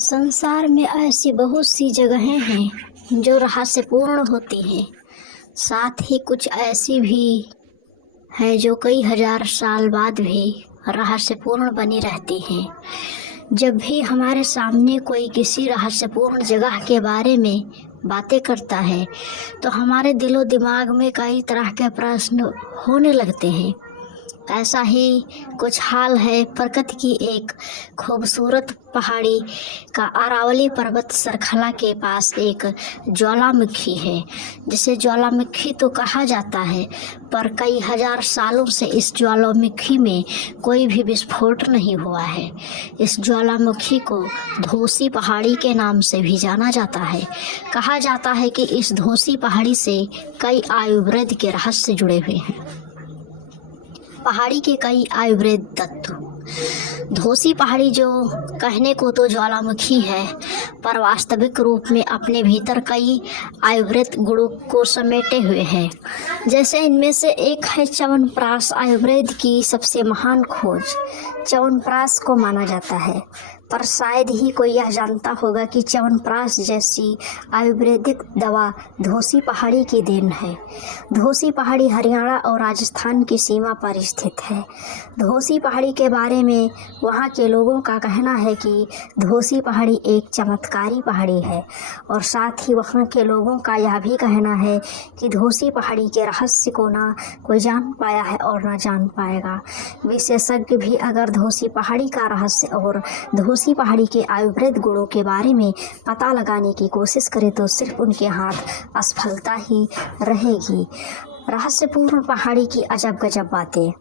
संसार में ऐसी बहुत सी जगहें हैं जो रहस्य पूर्ण होती हैं, साथ ही कुछ ऐसी भी हैं जो कई हजार साल बाद भी रहस्यपूर्ण बनी रहती हैं। जब भी हमारे सामने कोई किसी रहस्यपूर्ण जगह के बारे में बातें करता है तो हमारे दिलो दिमाग में कई तरह के प्रश्न होने लगते हैं। ऐसा ही कुछ हाल है प्रकृति की एक खूबसूरत पहाड़ी का। अरावली पर्वत श्रृंखला के पास एक ज्वालामुखी है, जिसे ज्वालामुखी तो कहा जाता है, पर कई हजार सालों से इस ज्वालामुखी में कोई भी विस्फोट नहीं हुआ है। इस ज्वालामुखी को धोसी पहाड़ी के नाम से भी जाना जाता है। कहा जाता है कि इस धोसी पहाड़ी से कई आयुर्वेद के रहस्य जुड़े हुए हैं। पहाड़ी के कई आयुर्वेद तत्व। धोसी पहाड़ी जो कहने को तो ज्वालामुखी है, पर वास्तविक रूप में अपने भीतर कई आयुर्वेद गुणों को समेटे हुए है। जैसे इनमें से एक है च्यवनप्राश। आयुर्वेद की सबसे महान खोज च्यवनप्राश को माना जाता है, पर शायद ही कोई यह जानता होगा कि च्यवनप्राश जैसी आयुर्वेदिक दवा धोसी पहाड़ी की देन है। धोसी पहाड़ी हरियाणा और राजस्थान की सीमा पर स्थित है। धोसी पहाड़ी के बारे में वहाँ के लोगों का कहना है कि धोसी पहाड़ी एक चमत्कारी पहाड़ी है, और साथ ही वहाँ के लोगों का यह भी कहना है कि धोसी पहाड़ी के रहस्य को ना कोई जान पाया है और ना जान पाएगा। विशेषज्ञ भी अगर धोसी पहाड़ी का रहस्य और धोसी पहाड़ी के आयुर्वेद गुणों के बारे में पता लगाने की कोशिश करें तो सिर्फ उनके हाथ असफलता ही रहेगी। रहस्यपूर्ण पहाड़ी की अजब गजब बातें।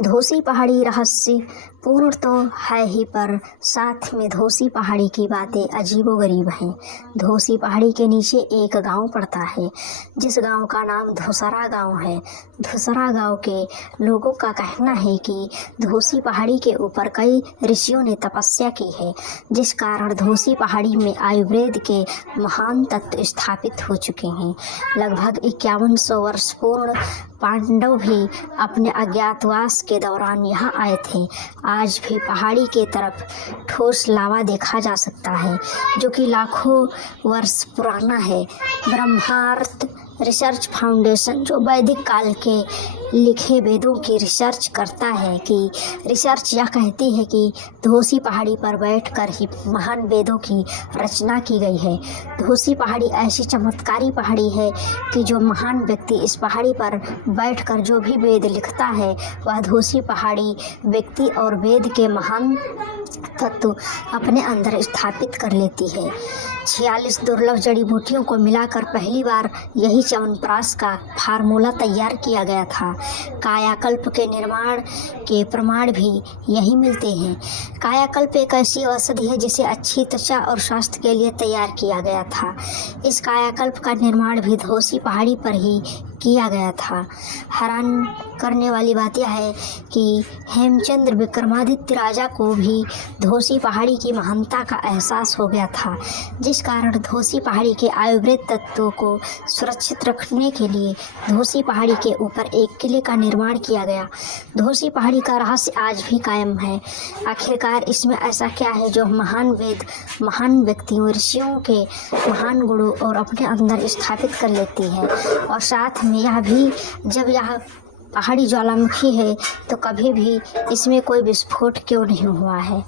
धोसी पहाड़ी रहस्य पूर्ण तो है ही, पर साथ में धोसी पहाड़ी की बातें अजीबोगरीब हैं। धोसी पहाड़ी के नीचे एक गांव पड़ता है, जिस गांव का नाम धुसरा गांव है। धुसरा गांव के लोगों का कहना है कि धोसी पहाड़ी के ऊपर कई ऋषियों ने तपस्या की है, जिस कारण धोसी पहाड़ी में आयुर्वेद के महान तत्व स्थापित हो चुके हैं। लगभग 5100 वर्ष पूर्व पांडव भी अपने अज्ञातवास के दौरान यहाँ आए थे। आज भी पहाड़ी के तरफ ठोस लावा देखा जा सकता है, जो कि लाखों वर्ष पुराना है। ब्रह्मार्थ रिसर्च फाउंडेशन, जो वैदिक काल के लिखे वेदों की रिसर्च करता है, कि रिसर्च यह कहती है कि धोसी पहाड़ी पर बैठकर ही महान वेदों की रचना की गई है। धोसी पहाड़ी ऐसी चमत्कारी पहाड़ी है कि जो महान व्यक्ति इस पहाड़ी पर बैठकर जो भी वेद लिखता है, वह धोसी पहाड़ी व्यक्ति और वेद के महान तत्व अपने अंदर स्थापित कर लेती है। 46 दुर्लभ जड़ी बूटियों को मिलाकर पहली बार यही च्यवनप्राश का फार्मूला तैयार किया गया था। कायाकल्प के निर्माण के प्रमाण भी यही मिलते हैं। कायाकल्प एक ऐसी औषधि है जिसे अच्छी त्वचा और स्वास्थ्य के लिए तैयार किया गया था। इस कायाकल्प का निर्माण भी धोसी पहाड़ी पर ही किया गया था। हैरान करने वाली बात यह है कि हेमचंद्र विक्रमादित्य राजा को भी धोसी पहाड़ी की महानता का एहसास हो गया था, जिस कारण धोसी पहाड़ी के आयुर्वेद तत्वों को सुरक्षित रखने के लिए धोसी पहाड़ी के ऊपर एक किले का निर्माण किया गया। धोसी पहाड़ी का रहस्य आज भी कायम है। आखिरकार इसमें ऐसा क्या है जो महान वेद, महान व्यक्तियों, ऋषियों के महान गुणों और अपने अंदर स्थापित कर लेती है। और साथ में यह भी, जब यह पहाड़ी ज्वालामुखी है तो कभी भी इसमें कोई विस्फोट क्यों नहीं हुआ है।